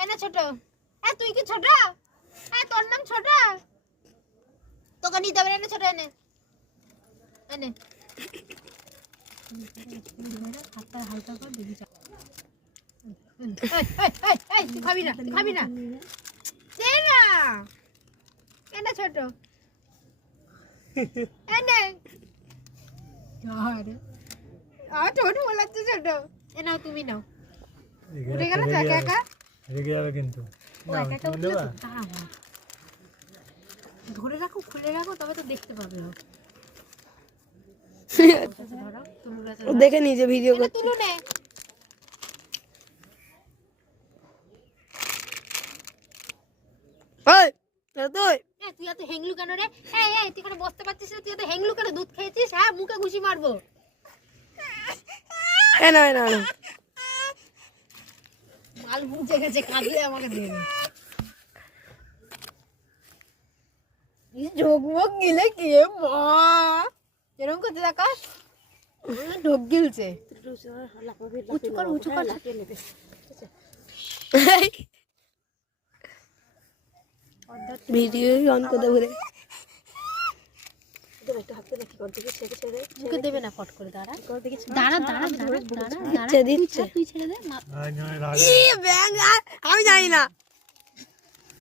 এনে ছোট তুই কি ছোট তোর নাম ছোট তোকে নিতে হবে এনে ছোট এনে এনে হাতটা হালকা করে দিবি তুই খাবি না দে না এনে ছোট এনে ছোট বলাচ্ছে ছোট এ নাও তুমি নাও উঠে গেল তো একা একা রেগে যাবে কিন্তু ধরে রাখো খুলে রাখো তবে তো দেখতে পাবে দেখে নিজে ভিডিও করতে তুলো নে তুই এত হেংলু কেন রে তুই এখানে বসতে পারছিস না তুই এত হেংলু কেন দুধ খেয়েছিস হ্যাঁ মুখে ঘুষি মারবো মাল বুঝে গেছে কাঁদলে আমাকে দেবে ঝোঁকমোক গিলে কি মা এরকম করতে দেখা ঢোক গিলছে উঁচু কর ভিডিও অন করে ঘুরে মুখে দেবে না ফট করে দাঁড়া দিচ্ছে তুই ছেড়ে দে আমি জানি না